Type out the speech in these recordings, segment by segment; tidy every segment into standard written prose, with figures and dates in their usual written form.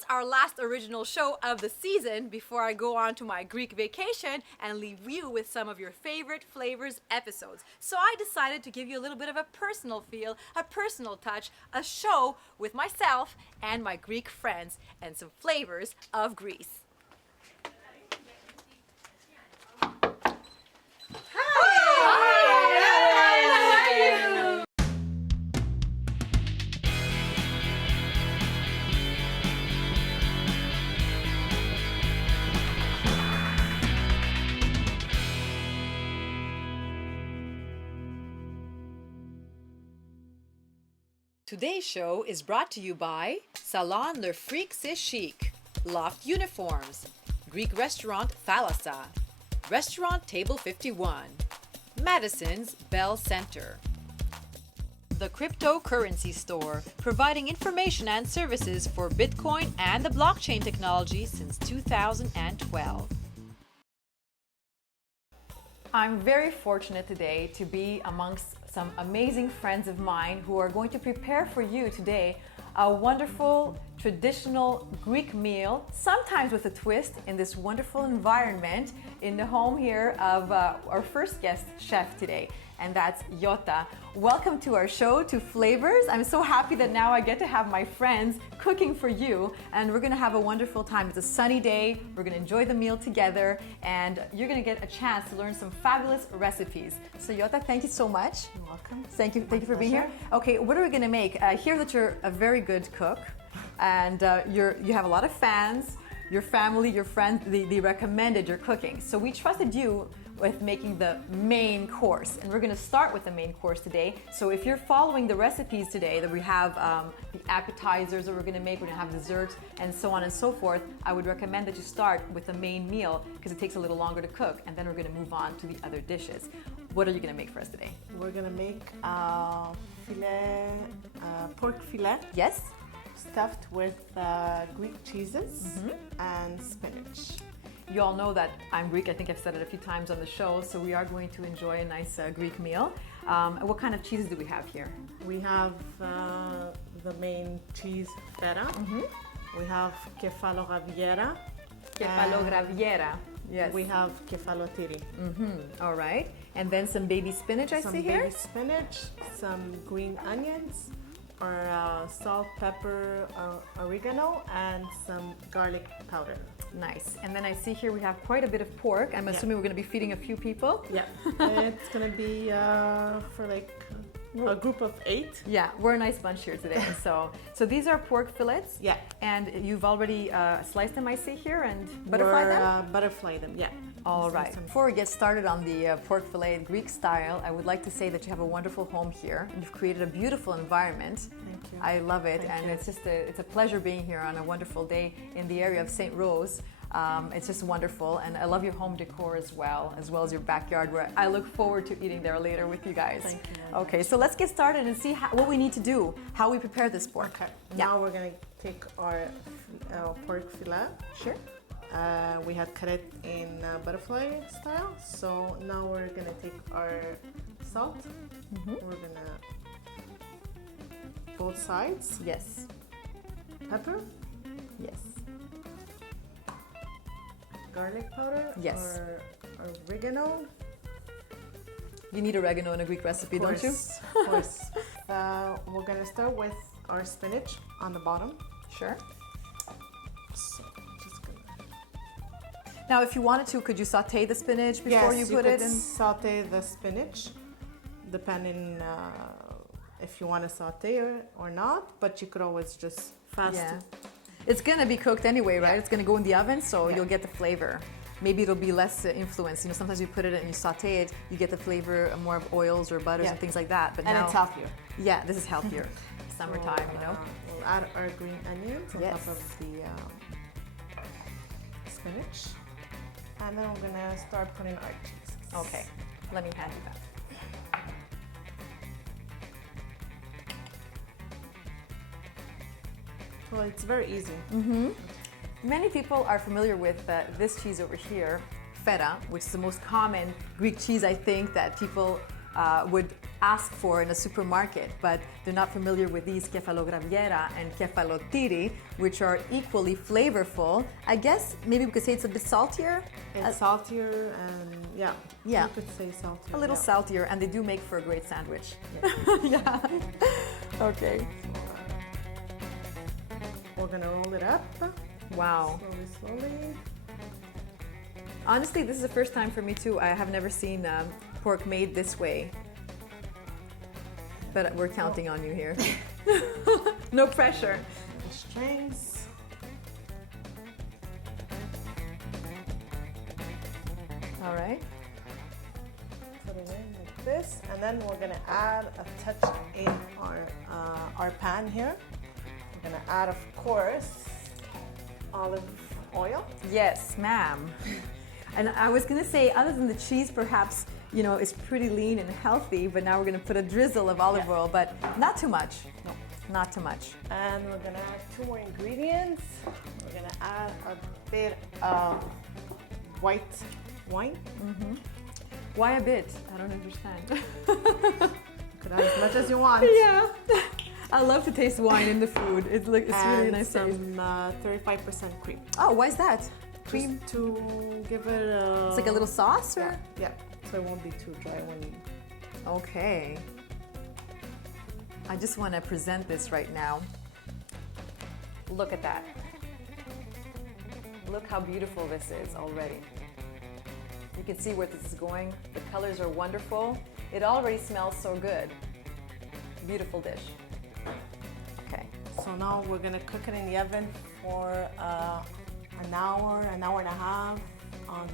Tonight's our last original show of the season before I go on to my Greek vacation and leave you with some of your favorite flavors episodes. So I decided to give you a little bit of a personal feel, a personal touch, a show with myself and my Greek friends and some flavors of Greece. Today's show is brought to you by Salon Le Fric C'est Chic, Loft Uniforms, Greek Restaurant Thalassa, Restaurant Table 51, Madison's Bell Center, The Cryptocurrency Store, providing information and services for Bitcoin and the blockchain technology since 2012. I'm very fortunate today to be amongst some amazing friends of mine who are going to prepare for you today a wonderful traditional Greek meal, sometimes with a twist, in this wonderful environment in the home here of our first guest chef today, and that's Yota. Welcome to our show, to Flavors. I'm so happy that now I get to have my friends cooking for you, and we're gonna have a wonderful time. It's a sunny day, we're gonna enjoy the meal together, and you're gonna get a chance to learn some fabulous recipes. So Yota, thank you so much. You're welcome. Thank you for being here. Okay, what are we gonna make? I hear that you're a very good cook, and you have a lot of fans. Your family, your friends, they recommended your cooking. So we trusted you with making the main course, and we're gonna start with the main course today. So if you're following the recipes today, that we have the appetizers that we're gonna make, we're gonna have desserts, and so on and so forth, I would recommend that you start with the main meal because it takes a little longer to cook, and then we're gonna move on to the other dishes. What are you gonna make for us today? We're gonna make pork filet. Yes? Stuffed with Greek cheeses and spinach. You all know that I'm Greek. I think I've said it a few times on the show, so we are going to enjoy a nice Greek meal. What kind of cheeses do we have here? We have the main cheese feta. We have kefalograviera. Kefalograviera. Yes. We have kefalotiri. All right. And then some baby spinach I see here. Some baby spinach, some green onions, or salt, pepper, oregano, and some garlic powder. Nice. And then I see here we have quite a bit of pork. I'm assuming we're going to be feeding a few people. Yeah. It's going to be for like a group of 8. Yeah, we're a nice bunch here today. So these are pork fillets. Yeah. And you've already sliced them, I see here, and butterfly them? Butterfly them, yeah. All right. Before we get started on the pork fillet Greek style, I would like to say that you have a wonderful home here. You've created a beautiful environment. Thank you. I love it, Thank and you. it's just it's a pleasure being here on a wonderful day in the area of St. Rose. It's just wonderful, and I love your home decor as well as your backyard, where I look forward to eating there later with you guys. Thank you. Okay, so let's get started and see what we need to do, how we prepare this pork. Okay. Yeah. Now we're gonna take our pork fillet. Sure. We had cut it in butterfly style. So now we're gonna take our salt. We're gonna both sides. Yes. Pepper, Yes. garlic powder, Yes. or oregano. You need oregano in a Greek recipe, don't you? Of course. We're gonna start with our spinach on the bottom. Sure. So just gonna. Now, if you wanted to, could you saute the spinach before you put it in? Saute the spinach, depending if you want to saute or not. But you could always just fast. Yeah. It's gonna be cooked anyway, right? Yeah. It's gonna go in the oven, so Yeah. you'll get the flavor. Maybe it'll be less influence. You know, sometimes you put it and you saute it, you get the flavor more of oils or butters Yeah. and things like that. But And now, it's healthier. yeah, this is healthier. Summertime, you know. We'll add our green onions on Yes. top of the spinach, and then we're gonna start putting our cheese. Okay, let me hand you that. Well, it's very easy. Many people are familiar with this cheese over here, feta, which is the most common Greek cheese I think that people would ask for in a supermarket, but they're not familiar with these kefalograviera and kefalotiri, which are equally flavorful. I guess maybe we could say it's a bit saltier. It's saltier and Yeah. you could say saltier. A little yeah. saltier, and they do make for a great sandwich. Yeah. Yeah. Okay. We're gonna roll it up Wow. slowly. Honestly, this is the first time for me too. I have never seen pork made this way. But we're counting on you here. No pressure. The strings. All right. Put it in like this, and then we're gonna add a touch in our pan here. We're gonna add, of course, olive oil. Yes, ma'am. And I was gonna say, other than the cheese, perhaps, you know, is pretty lean and healthy, but now we're gonna put a drizzle of olive oil, but not too much. No. Not too much. And we're gonna add 2 more ingredients. We're gonna add a bit of white wine. Why a bit? I don't understand. You could add as much as you want. Yeah. I love to taste wine in the food. It's like it's really And nice taste. some 35% cream. Oh, why is that? Cream. Just to give it a... It's like a little sauce, or? Yeah, so it won't be too dry when you... Okay. I just want to present this right now. Look at that. Look how beautiful this is already. You can see where this is going. The colors are wonderful. It already smells so good. Beautiful dish. Okay. So now we're gonna cook it in the oven for an hour and a half on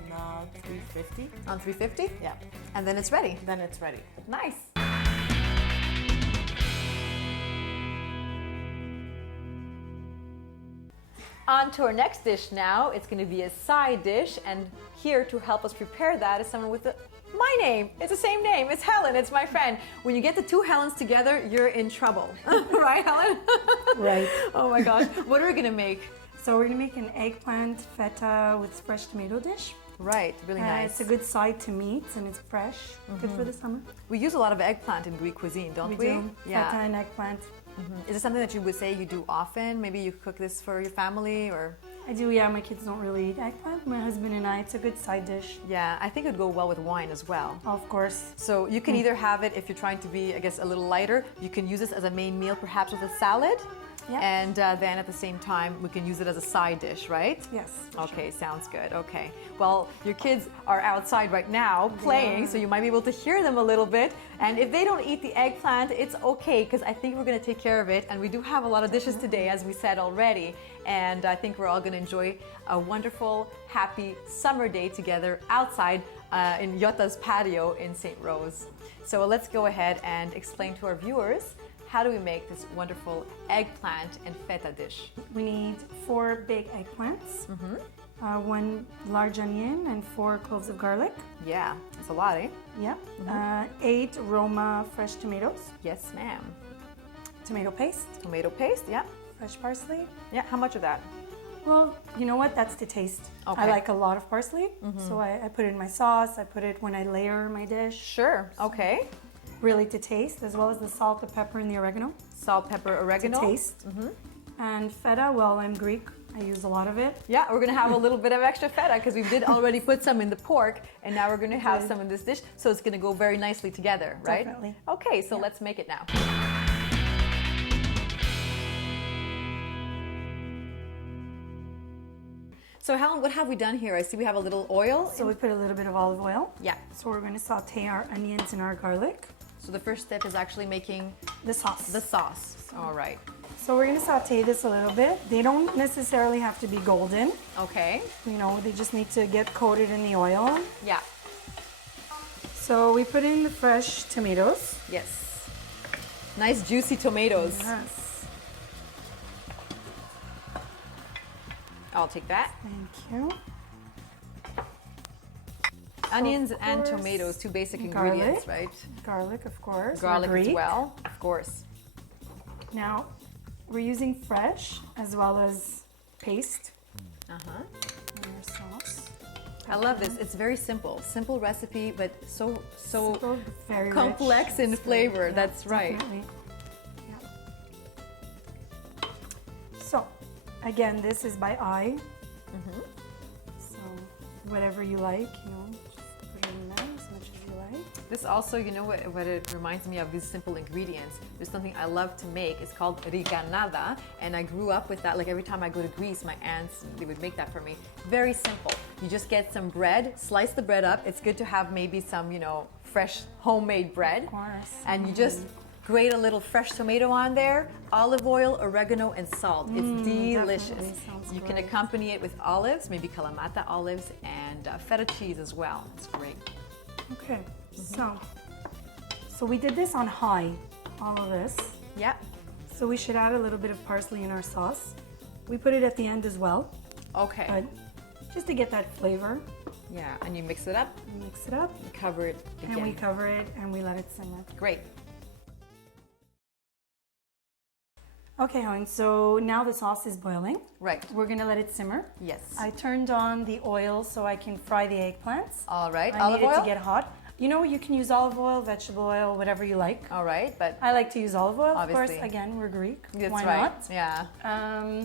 350. On 350? Yeah, And then it's ready. then it's ready. Nice. On to our next dish now. It's going to be a side dish, and here to help us prepare that is someone with my name. It's the same name. It's Helen. It's my friend. When you get the two Helens together, you're in trouble. Right, Helen? Right. Oh my gosh. What are we going to make? So we're gonna make an eggplant feta with fresh tomato dish. Right, really nice. It's a good side to meats and it's fresh. Good for the summer. We use a lot of eggplant in Greek cuisine, don't we? We do. Feta and eggplant. Is it something that you would say you do often? Maybe you cook this for your family, or? I do, yeah. My kids don't really eat eggplant. My husband and I, it's a good side dish. Yeah, I think it would go well with wine as well. Of course. So you can either have it, if you're trying to be, I guess, a little lighter, you can use this as a main meal, perhaps with a salad. Yeah. And then at the same time, we can use it as a side dish, right? Yes. Okay, sounds good. Okay. Well, your kids are outside right now playing, so you might be able to hear them a little bit. And if they don't eat the eggplant, it's okay, because I think we're going to take care of it. And we do have a lot of dishes today, as we said already. And I think we're all going to enjoy a wonderful, happy summer day together outside in Yotta's patio in St. Rose. So let's go ahead and explain to our viewers, how do we make this wonderful eggplant and feta dish? We need 4 big eggplants, 1 large onion, and 4 cloves of garlic. Yeah, it's a lot, eh? Yep. 8 Roma fresh tomatoes, Yes, ma'am. tomato paste, Tomato paste, yeah. fresh parsley. Yeah, how much of that? Well, you know what? That's the taste. Okay. I like a lot of parsley, so I put it in my sauce. I put it when I layer my dish. Sure, okay. Really to taste, as well as the salt, the pepper, and the oregano Salt, pepper, to oregano. taste. And feta, well, I'm Greek. I use a lot of it. Yeah, we're gonna have a little bit of extra feta because we did already put some in the pork, and now we're gonna have Good. some in this dish, so it's gonna go very nicely together, right? Definitely. Okay, so let's make it now. So Helen, what have we done here? I see we have a little oil. So we put a little bit of olive oil. Yeah. So we're going to saute our onions and our garlic. So the first step is actually making The sauce. the sauce. All right. So we're going to saute this a little bit. They don't necessarily have to be golden. Okay. You know, they just need to get coated in the oil. Yeah. So we put in the fresh tomatoes. Yes. Nice juicy tomatoes. Yes. I'll take that. Thank you. Onions and course, tomatoes, two basic garlic. ingredients, right? Garlic, of course. Garlic We're as Greek. well, of course. Now, we're using fresh as well as paste Uh-huh. in our sauce. I love this. It's very simple. Simple recipe, but so Simple, very complex rich. in flavor. Yeah, That's right. definitely. Yeah. So, again, this is by eye. So, whatever you like, just put it in there as much as you like. This also, you know what it reminds me of, these simple ingredients. There's something I love to make. It's called riganada, and I grew up with that. Like every time I go to Greece, my aunts, they would make that for me. Very simple. You just get some bread, slice the bread up. It's good to have maybe some, fresh homemade bread. Of course. And you just grate a little fresh tomato on there, olive oil, oregano, and salt. It's delicious. definitely sounds You can great. accompany it with olives, maybe Kalamata olives, and feta cheese as well. It's great. Okay, so we did this on high, all of this. Yeah. So we should add a little bit of parsley in our sauce. We put it at the end as well, Okay. but just to get that flavor, Yeah, and you mix it up, we mix it up, cover it again. and we cover it and we let it simmer. Great. Okay, hon, so now the sauce is boiling. Right. We're gonna let it simmer. Yes. I turned on the oil so I can fry the eggplants. All right. I Olive need it oil? to get hot. You can use olive oil, vegetable oil, whatever you like. All right, but I like to use olive oil, of Obviously. course. Again, we're Greek. that's Why right. not? Yeah.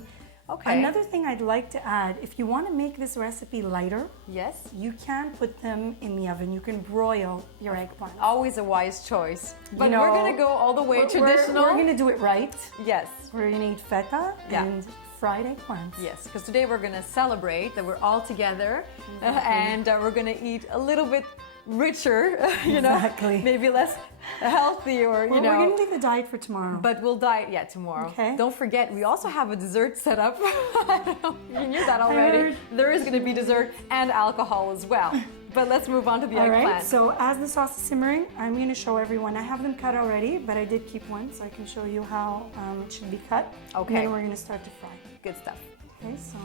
Okay. Another thing I'd like to add, if you want to make this recipe lighter, Yes. you can put them in the oven. You can broil your eggplant. Always a wise choice. But You know, we're gonna go all the way We're- traditional. We're gonna do it right. Yes. We're gonna eat feta Yeah. and fried eggplants. Yes, because today we're gonna celebrate that we're all together, and we're gonna eat a little bit richer, Exactly. maybe less healthy, or We're gonna leave the diet for tomorrow. But we'll diet tomorrow. Okay. Don't forget, we also have a dessert set up. I don't know if you knew that already. heard. There is going to be dessert and alcohol as well. But let's move on to the All eggplant. right, so as the sauce is simmering, I'm going to show everyone. I have them cut already, but I did keep one so I can show you how it should be cut. Okay. And then we're going to start to fry. Good stuff. Okay, so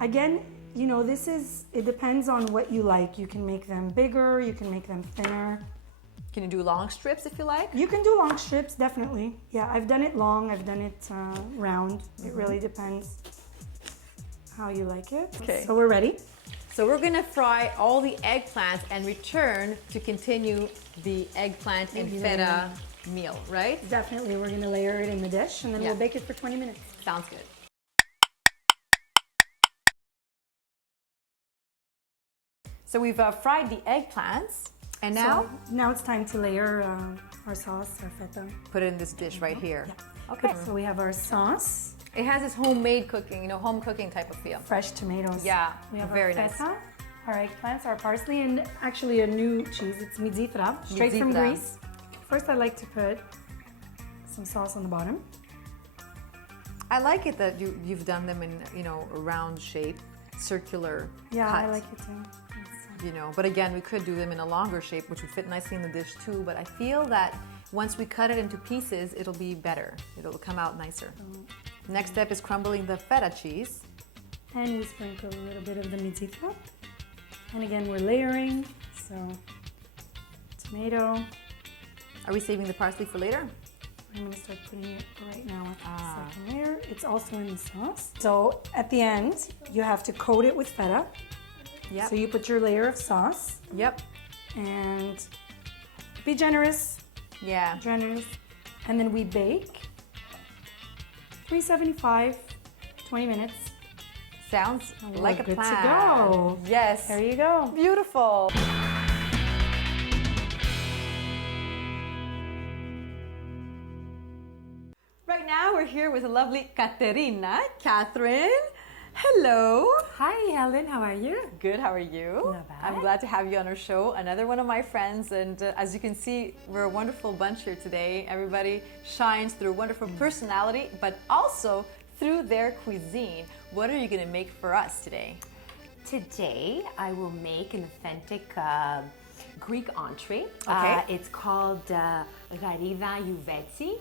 again, it depends on what you like. You can make them bigger, you can make them thinner. Can you do long strips if you like? You can do long strips, definitely. Yeah, I've done it long, I've done it round. It really depends how you like it. Okay. So we're ready. So we're going to fry all the eggplants and return to continue the eggplant and Maybe feta meal, right? Definitely, we're going to layer it in the dish and then Yeah. we'll bake it for 20 minutes. Sounds good. So we've fried the eggplants, and now So now it's time to layer our sauce, our feta. put it in this dish right here. Yeah. Okay. So we have our sauce, It has this homemade cooking, home cooking type of feel. fresh tomatoes. Yeah, We have very our nice. feta, our eggplants, our parsley, and actually a new cheese. It's midzitra, straight from Midzitra. Greece. First, I like to put some sauce on the bottom. I like it that you've done them in a round shape, circular Yeah, cut. I like it too. But again, we could do them in a longer shape, which would fit nicely in the dish too. But I feel that once we cut it into pieces, it'll be better. It'll come out nicer. Next step is crumbling the feta cheese. And we sprinkle a little bit of the midzitra. And again, we're layering. So, tomato. Are we saving the parsley for later? I'm going to start putting it right now at the second layer. It's also in the sauce. So at the end, you have to coat it with feta. Yep. So you put your layer of sauce Yep. and be generous, Yeah. and then we bake 375, 20 minutes. Sounds And we're like a good to plan. go. Yes. There you go. Beautiful. Right now we're here with the lovely Katerina. Catherine, hello. Hi, Helen. How are you? Good, how are you? Not bad. I'm glad to have you on our show. Another one of my friends, and as you can see, we're a wonderful bunch here today. Everybody shines through wonderful personality, but also through their cuisine. What are you going to make for us today? Today, I will make an authentic Greek entree. Okay. It's called Garida Uveti.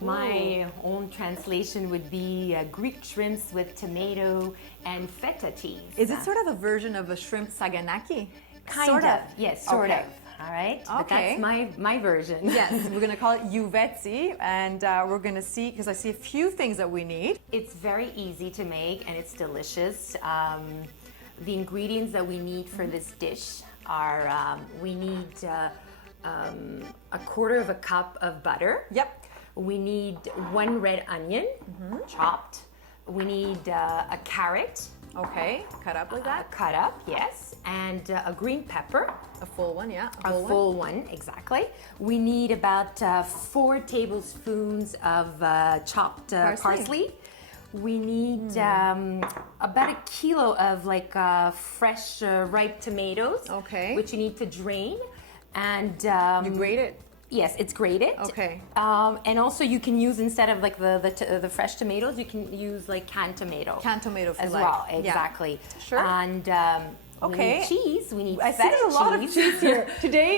My own translation would be Greek shrimps with tomato and feta cheese. Is it sort of a version of a shrimp saganaki? Kind of. Yes, sort Okay. of. All right. But Okay. that's my version. Yes, we're going to call it Uvetsi, and we're going to see, because I see a few things that we need. It's very easy to make and it's delicious. the ingredients that we need for this dish are we need a quarter of a cup of butter. Yep. We need 1 red onion, chopped. We need a carrot, Okay, cut up like that. cut up, yes, and a green pepper, A full one, yeah. a full one, exactly. We need about 4 tablespoons of chopped parsley. We need about a kilo of like fresh ripe tomatoes. Okay. Which you need to drain, and You grate it. yes, it's grated. Okay. And also you can use, instead of like the fresh tomatoes, you can use like canned tomato. Canned tomato if you as like. well, Yeah. exactly. Sure. And we Okay. need cheese. We need I see feta there's a lot of cheese. cheese here. Today,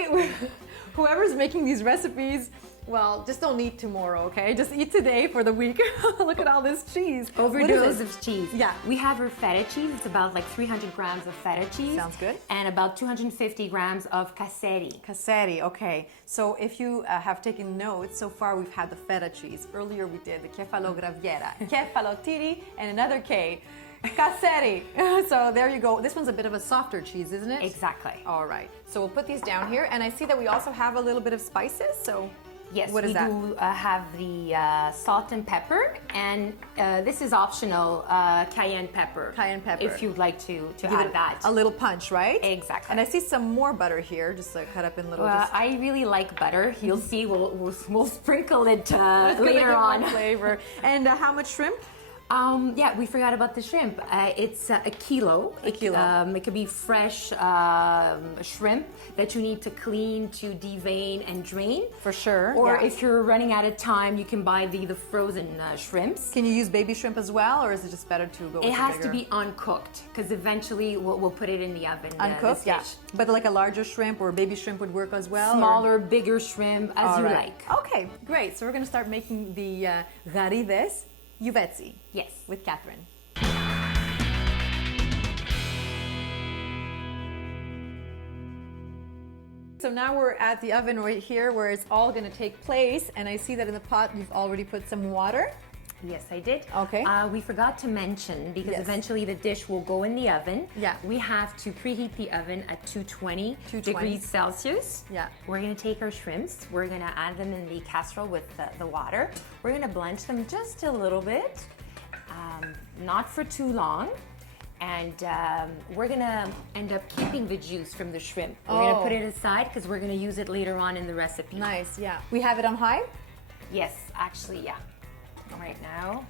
whoever's making these recipes, well, just don't eat tomorrow, okay? Just eat today for the week. Look at all this cheese. What is Overdose it? of cheese. Yeah. We have our feta cheese. It's about like 300 grams of feta cheese. Sounds good. And about 250 grams of caseri. Cassetti, okay. So if you have taken notes, so far we've had the feta cheese. Earlier we did the kefalograviera, kefalotiri, and another K, cassetti. So there you go. This one's a bit of a softer cheese, isn't it? Exactly. All right. So we'll put these down here, and I see that we also have a little bit of spices. So Yes, what is we that? do have the salt and pepper, and this is optional, cayenne pepper. Cayenne pepper. If you'd like to Give add it that. a little punch, right? Exactly. And I see some more butter here, just like cut up in little. just, I really like butter. You'll see. We'll sprinkle it it's gonna later give more on. flavor. And how much shrimp? Yeah, we forgot about the shrimp. It's a kilo. A kilo. It could be fresh shrimp that you need to clean, to devein and drain. For sure. Or yeah. if you're running out of time, you can buy the frozen shrimps. Can you use baby shrimp as well, or is it just better to go with It the has bigger? to be uncooked because eventually we'll put it in the oven. Uncooked, this yeah. dish. But like a larger shrimp or baby shrimp would work as well? or- Smaller, bigger shrimp, as All you right. like. Okay, great. So we're going to start making the garides Juvetzi Yes. with Catherine. So now we're at the oven right here where it's all going to take place, and I see that in the pot you've already put some water. Yes, I did. Okay. We forgot to mention, because Yes. eventually the dish will go in the oven. Yeah. We have to preheat the oven at 220 220. degrees Celsius. Yeah. We're going to take our shrimps. We're going to add them in the casserole with the water. We're going to blanch them just a little bit, not for too long. And we're going to end up keeping the juice from the shrimp. We're going to Oh. put it aside because we're going to use it later on in the recipe. Nice, yeah. We have it on high? Yes, actually, yeah. Right now,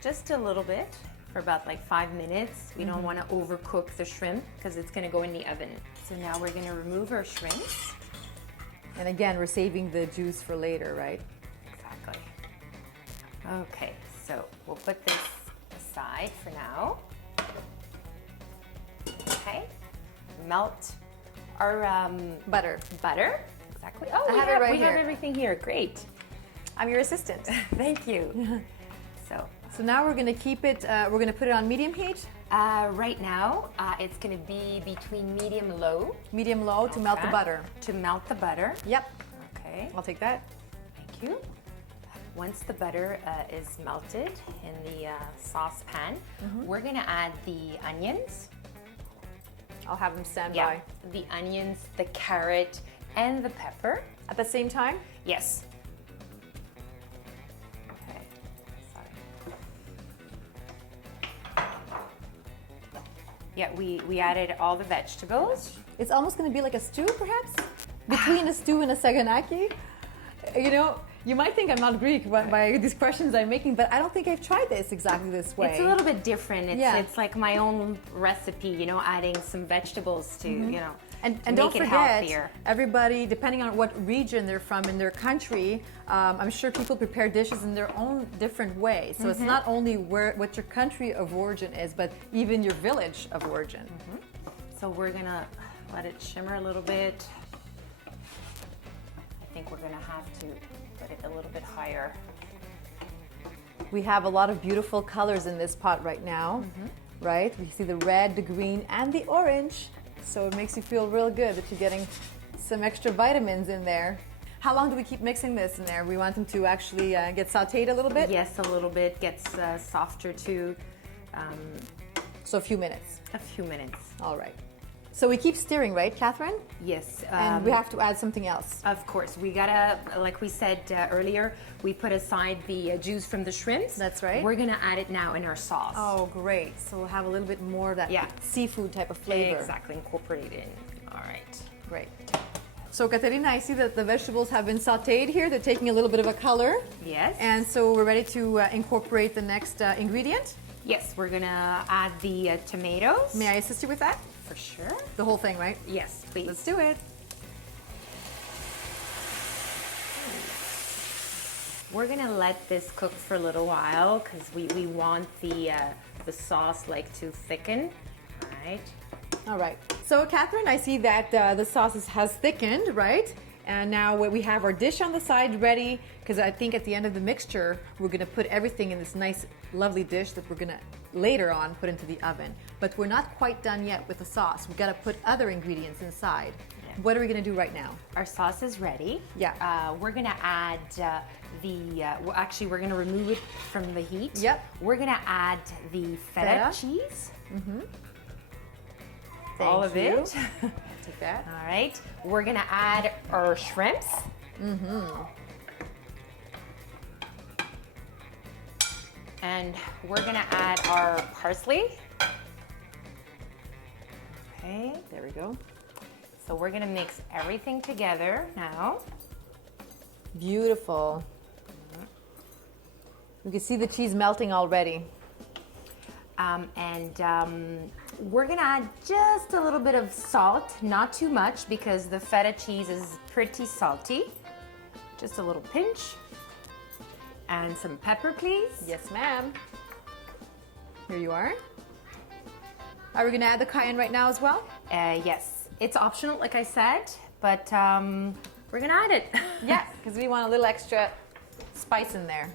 just a little bit for about like 5 minutes. We don't want to overcook the shrimp because it's going to go in the oven. So now we're going to remove our shrimps. And again, we're saving the juice for later, right? Exactly. Okay, so we'll put this aside for now. Okay, melt our Butter. butter. Exactly. Oh, I have it right we have here. everything here. Great. I'm your assistant. Thank you. So So now we're going to keep it, we're going to put it on medium heat, right now, it's going to be between medium low medium low to melt the Okay. butter. to melt the butter. Yep, Okay, I'll take that. thank you. Once the butter is melted in the saucepan, we're going to add the onions. I'll have them stand Yeah, by. the onions, the carrot, and the pepper. At the same time? Yes. Okay. Sorry. Yeah, we added all the vegetables. It's almost going to be like a stew, perhaps? Between a stew and a saganaki? You know, you might think I'm not Greek by these questions I'm making, but I don't think I've tried this exactly this way. It's a little bit different. Yeah. It's like my own recipe, you know, adding some vegetables to, you know, And to don't make it forget, healthier. everybody, depending on what region they're from in their country, I'm sure people prepare dishes in their own different way. So it's not only what your country of origin is, but even your village of origin. So we're gonna let it shimmer a little bit. I think we're gonna have to put it a little bit higher. We have a lot of beautiful colors in this pot right now, right? We see the red, the green, and the orange. So it makes you feel real good that you're getting some extra vitamins in there. How long do we keep mixing this in there? We want them to actually get sauteed a little bit? Yes, a little bit, gets softer too. So a few minutes. A few minutes. All right. So we keep stirring, right, Catherine? Yes. And we have to add something else. Of course, we gotta, like we said earlier, we put aside the juice from the shrimps. That's right. We're gonna add it now in our sauce. Oh, great. So we'll have a little bit more of that Yeah. seafood type of flavor. Exactly, incorporate it in. All right. Great. So Katerina, I see that the vegetables have been sauteed here. They're taking a little bit of a color. Yes. And so we're ready to incorporate the next ingredient. Yes, we're gonna add the tomatoes. May I assist you with that? For sure. The whole thing, right? Yes, please. Let's do it. We're gonna let this cook for a little while because we want the sauce like to thicken. All right. All right. So Catherine, I see that the sauce has thickened, right? And now we have our dish on the side ready, because I think at the end of the mixture, we're gonna put everything in this nice, lovely dish that we're gonna later on put into the oven. But we're not quite done yet with the sauce. We've gotta put other ingredients inside. Yeah. What are we gonna do right now? Our sauce is ready. Yeah. We're gonna add well, actually, we're gonna remove it from the heat. Yep. We're gonna add the feta, Feta. cheese. Thank All of you. it. Take that. All right. We're gonna add our shrimps. And we're gonna add our parsley. Okay. There we go. So we're gonna mix everything together now. Beautiful. We can see the cheese melting already. We're gonna add just a little bit of salt, not too much because the feta cheese is pretty salty. Just a little pinch. And some pepper, please. Yes, ma'am. Here you are. Are we gonna add the cayenne right now as well? Yes, it's optional, like I said, but we're gonna add it. Yeah, because we want a little extra spice in there.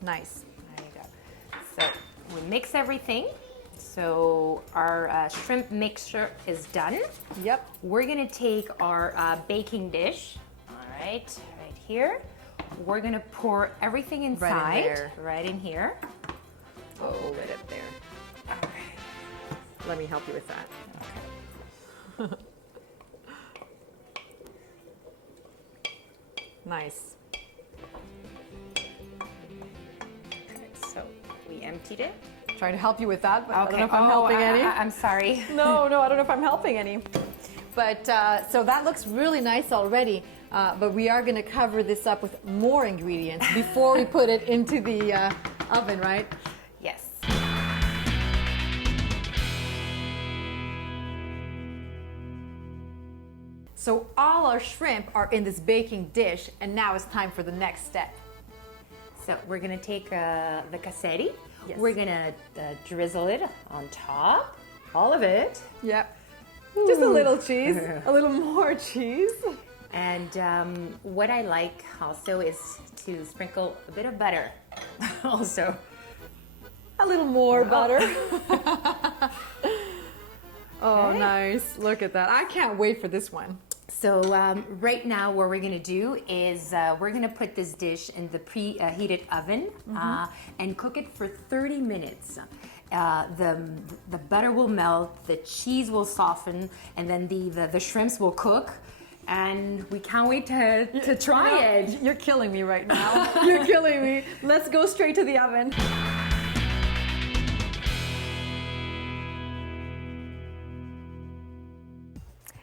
Nice. There you go. So we mix everything. So our shrimp mixture is done. Yep. We're gonna take our baking dish. All right, right here. We're gonna pour everything inside. there. Right in here. Oh, right up there. Okay. Let me help you with that. Nice. So we emptied it. Trying to help you with that, but I don't Okay. know if I'm helping any. I'm sorry. No, I don't know if I'm helping any. But so that looks really nice already. But we are going to cover this up with more ingredients before we put it into the oven, right? Yes. So all our shrimp are in this baking dish, and now it's time for the next step. So we're gonna take the cassetti. Yes. We're gonna drizzle it on top, all of it. Yep. Just a little cheese, a little more cheese. And what I like also is to sprinkle a bit of butter. Also, A little more butter. Oh, Okay. nice. Look at that. I can't wait for this one. so right now what we're gonna do is we're gonna put this dish in the preheated oven and cook it for 30 minutes. The butter will melt, the cheese will soften, and then the shrimps will cook. And we can't wait to try it. You're killing me right now. You're killing me. Let's go straight to the oven.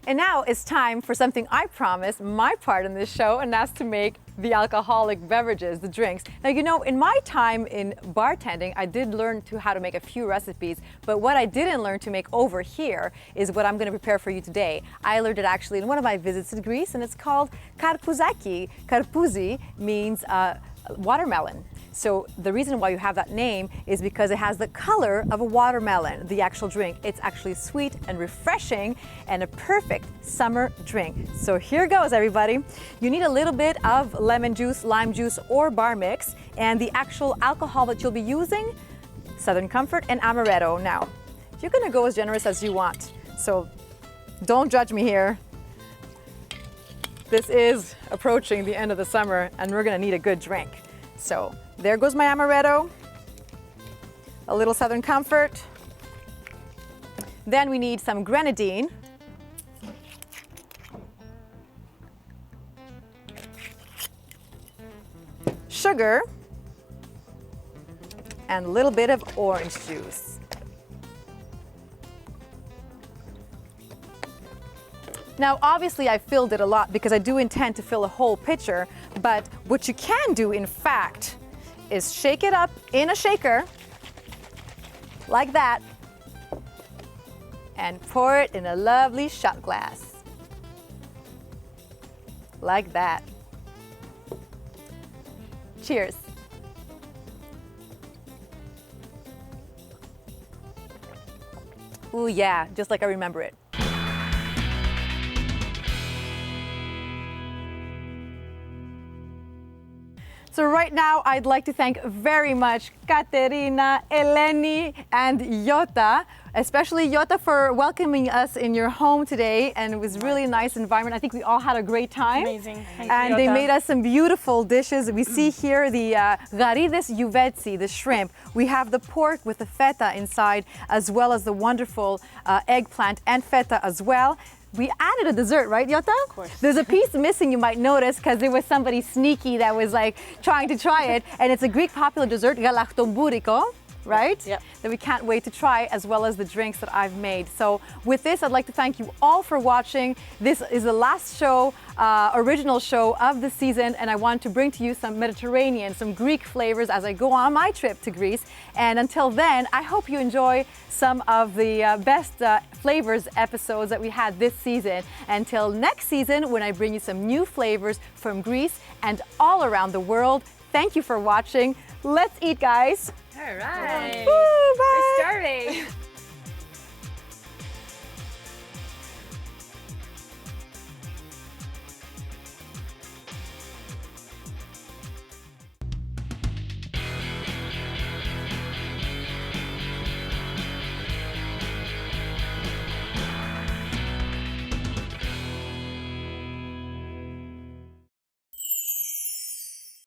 And now it's time for something I promised, my part in this show, and that's to make the alcoholic beverages, the drinks. Now, you know, in my time in bartending, I did learn how to make a few recipes, but what I didn't learn to make over here is what I'm going to prepare for you today. I learned it actually in one of my visits to Greece, and it's called karpouzaki. Karpouzi means watermelon. So the reason why you have that name is because it has the color of a watermelon, the actual drink. It's actually sweet and refreshing and a perfect summer drink. So here goes, everybody. You need a little bit of lemon juice, lime juice, or bar mix, and the actual alcohol that you'll be using, Southern Comfort and Amaretto. Now, you're gonna go as generous as you want, so don't judge me here. This is approaching the end of the summer, and we're gonna need a good drink. So There goes my amaretto. A little Southern Comfort. Then we need some grenadine. Sugar. And a little bit of orange juice. Now, obviously, I filled it a lot because I do intend to fill a whole pitcher, but what you can do, in fact, is shake it up in a shaker, like that, and pour it in a lovely shot glass, like that. Cheers. Ooh, yeah, just like I remember it. So right now, I'd like to thank very much Katerina, Eleni, and Yota, especially Yota for welcoming us in your home today. And it was really a nice environment. I think we all had a great time. Amazing. Thank you, And they Yota. made us some beautiful dishes. We see here the garides juvetsi, the shrimp. We have the pork with the feta inside, as well as the wonderful eggplant and feta as well. We added a dessert, right, Yota? Of course. There's a piece missing, you might notice, because there was somebody sneaky that was like trying to try it. And it's a Greek popular dessert, galaktombouriko, right? Yep. That we can't wait to try, as well as the drinks that I've made. So with this, I'd like to thank you all for watching. This is the last show, original show of the season, and I want to bring to you some Mediterranean, some Greek flavors as I go on my trip to Greece. And until then, I hope you enjoy some of the best flavors episodes that we had this season. Until next season, when I bring you some new flavors from Greece and all around the world. Thank you for watching. Let's eat, guys. All right. Woo, bye. We're starving.